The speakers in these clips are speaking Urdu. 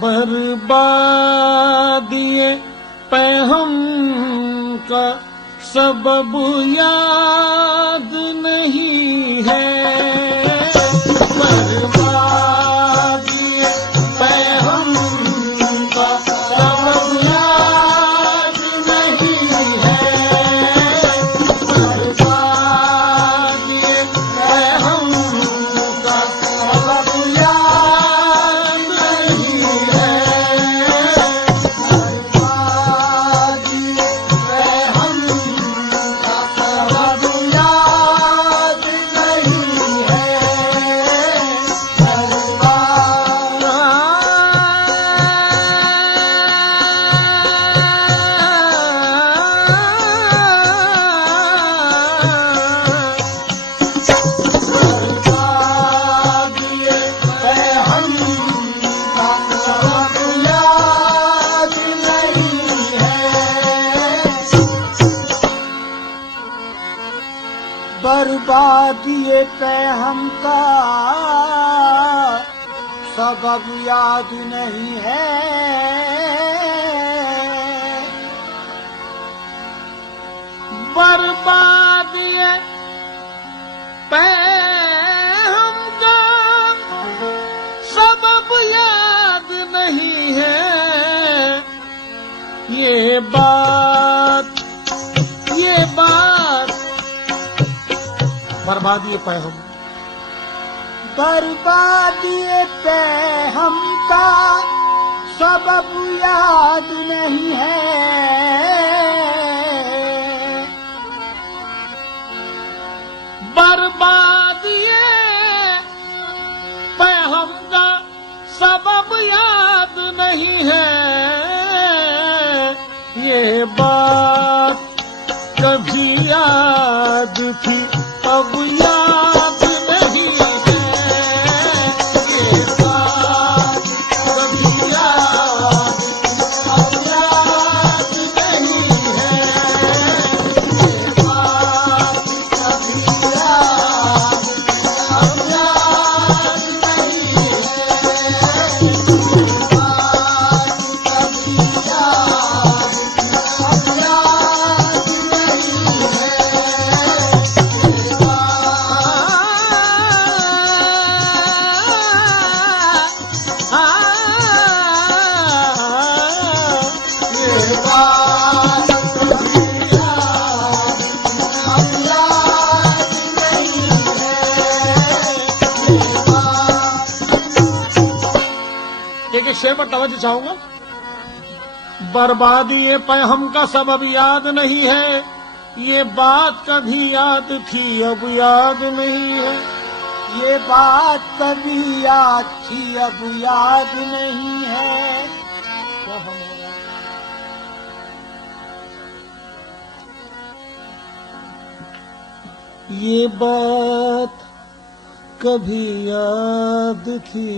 بربادی پیغام کا سبب یاد نہیں ہے، بربادی پیغام کا سبب یاد نہیں ہے، بربادی پیغام کا سبب یاد نہیں ہے، بربادی پیغام کا سبب یاد نہیں ہے، بربادی پیغام کا سبب یاد نہیں ہے، بربادی پیغام کا سبب یاد نہیں ہے، یہ بات بربادی پیغام، بربادی پیغام کا سبب یاد نہیں ہے، بربادی پیغام کا سبب یاد نہیں ہے، یہ بات کبھی یاد تھی اب یاد نہیں ہے، یہ بات کبھی یاد اب یاد نہیں ہے، یہ بات کبھی یاد اب یاد نہیں ہے، یہ بات کبھی یاد اب یاد نہیں ہے۔ ایک شعر پر توجہ چاہوں گا، بربادی پیغام کا سبب یاد نہیں ہے، یہ بات کبھی یاد تھی اب یاد نہیں ہے، یہ بات کبھی یاد تھی اب یاد نہیں ہے، یہ بات کبھی یاد تھی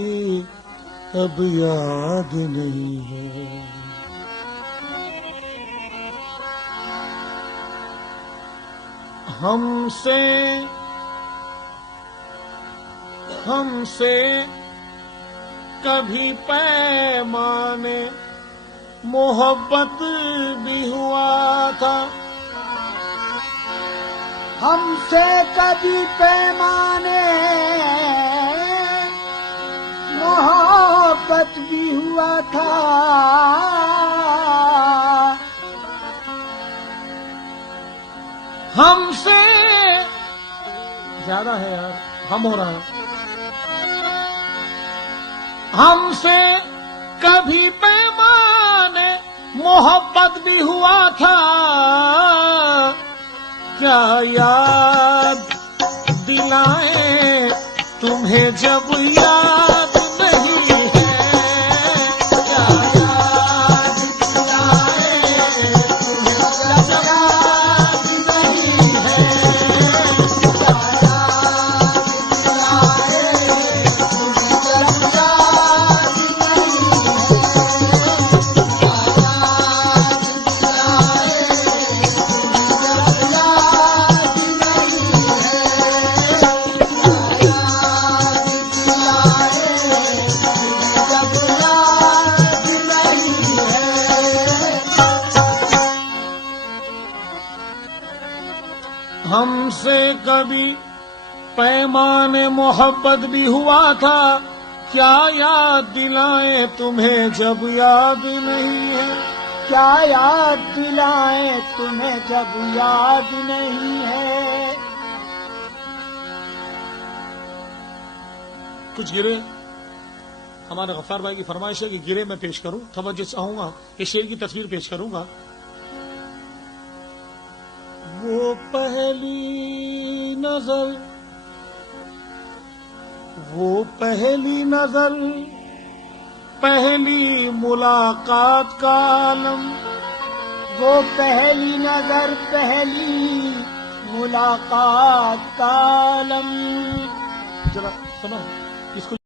اب یاد نہیں ہے، ہم سے کبھی پیمانے محبت بھی ہوا تھا، ہم سے کبھی پیمانے محبت بھی ہوا تھا، ہم سے زیادہ ہے یار، ہم ہو رہا ہے، ہم سے کبھی پیمانے محبت بھی ہوا تھا، کیا یاد دلائیں تمہیں جب یاد نہیں ہے، کیا یاد دلائیں تمہیں جب یاد نہیں ہے، کیا یاد دلائیں تمہیں جب یاد نہیں ہے، کیا یاد دلائیں تمہیں جب یاد نہیں ہے، کیا یاد دلائیں کبھی پیمان محبت بھی ہوا تھا، کیا یاد دلائیں تمہیں جب یاد نہیں ہے، کیا یاد دلائیں تمہیں جب یاد نہیں ہے۔ کچھ گرے ہمارے غفار بھائی کی فرمائش ہے کہ گرے میں پیش کروں، توجہ چاہوں گا کہ شعر کی تصویر پیش کروں گا۔ وہ پہلی نظر، وہ پہلی نظر، پہلی ملاقات کا عالم، وہ پہلی نظر، پہلی ملاقات کا عالم۔ ذرا سنو اس کو۔